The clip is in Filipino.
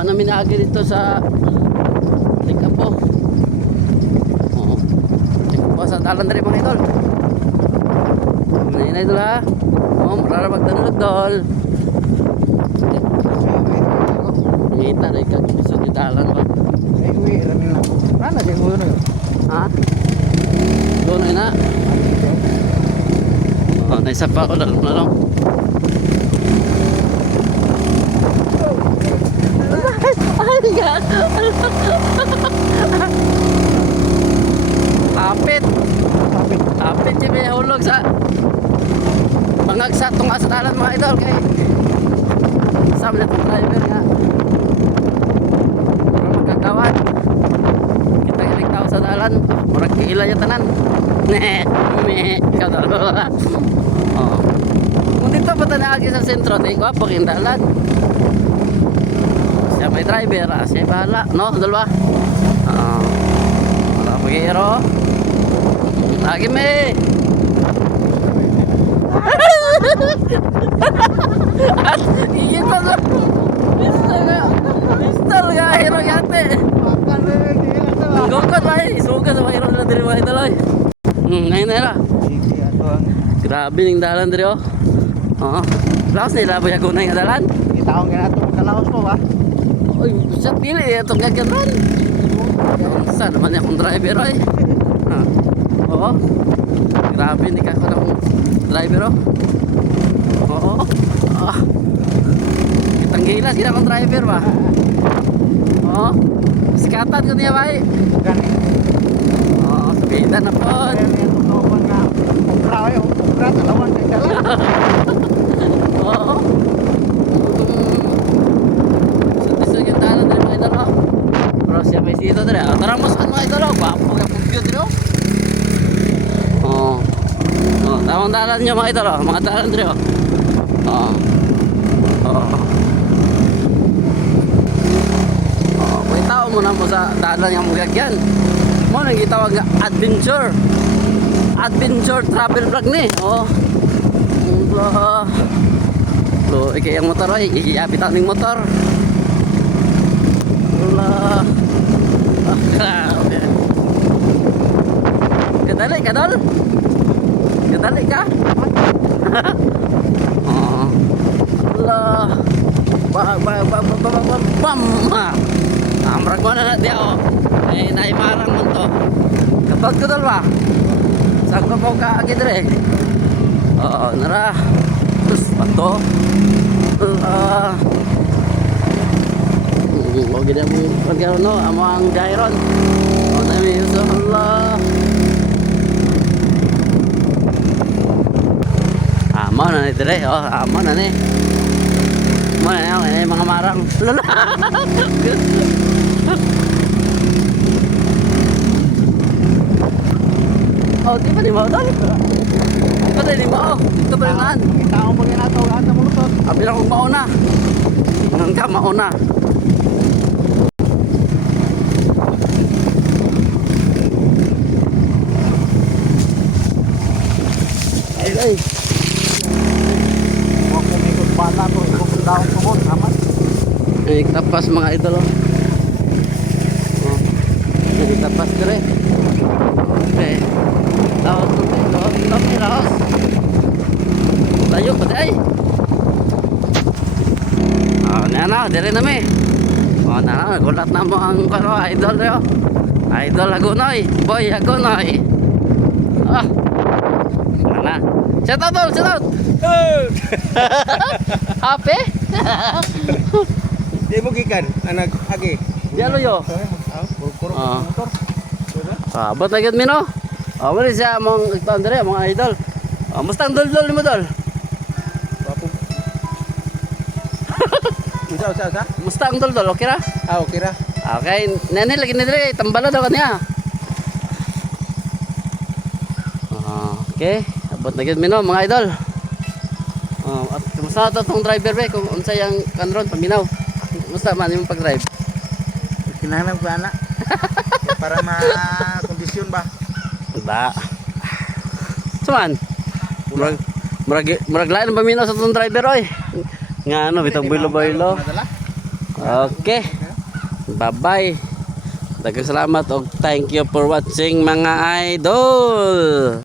Wa namin agi dito sa Likapo. Oo. Likapo sa dalan diri mga idol. Nay idol ha. Oh, mararabag tanulog dol. Kita na ikag bisa di dalan ba. Ay, uwi, rami na. Ano, di uwi na. Ha? Doon na. Oh, naisa pa ako lang. Ano? Apit. Apit si may hulog sa pangagsa itong asadalan mga idol kay sabi itong driver nga para magkagawan kita iligtaw sa dalan marag kiila yung tanan ikaw daw oh. Kung dito pa tanagi sa sentro di ko apok yung dalan siya may driver siya bahala no dalawa wala pag-iiro lagi may at iyan pa na pistol nga hero yate gukot ba isugat sa hero na diri mga idol ngayon na hera grabe yung dalan diri oh laos nila ba yung na yung dalan Itaong nga ito magkalaos mo ba? oy sa pili itong gagalan saan naman akong driver ay oo grabe hindi ka ako ng driver oh oo kitang gilas kita akong driver ba oo sikatan ko niya ba eh oo sabitan na po oo gusto yung talan din mga idol pero siya may sito din tara mo saan mga idol gwapo ka pugyo din oh tamang dalan nyo mga idol mga dalan din kung tao mo na po sa dalan yung magagyan mo nang gitawag nga adventure travel vlog ni lo ikay ang motor ay ikiyapit ang motor wala grabe kadali kadol kadali ka Allah bam amrag mo na dia ay naimarang mo to kapag kadol ba sakto po ka agi dire nara terus pato lagi dia mo pagano amang jairon nami Allah amo na ni dire amo na ni mo na ni mga marang lala di ba di mo dali ito din di mo ito ba yan Itaong pag inataw lahat na mulusot bilang kong mauna nang ka mauna ay huwag mo may kumpana ko kung daong kumot amat ay tapas mga idol ay tapas dire okay laos laos tayo pa day na dire na mi na gulat na mo ang karo idol reo idol Agunoy boy Agunoy na shout out happy di mo gikan anak agi di alo yo motor ba't lagyan mi no wala siya mong itaon dire mga idol mustang dol mo dol Usa. mustang dol okay ra Okay ra. okay nani lagi ni dire tambala daw kanya okay abot na gyud mi no mga idol at kumusta to tong driver be kung unsa yang kanron paminaw kumusta man yung pag-drive Kinahanglan ko ana. Para ma-kondisyon ba? ba suman murag lain paminaw sa tong driver oy nga ano bitong boilo Okay. Bye-bye. Daghang salamat og thank you for watching mga idol.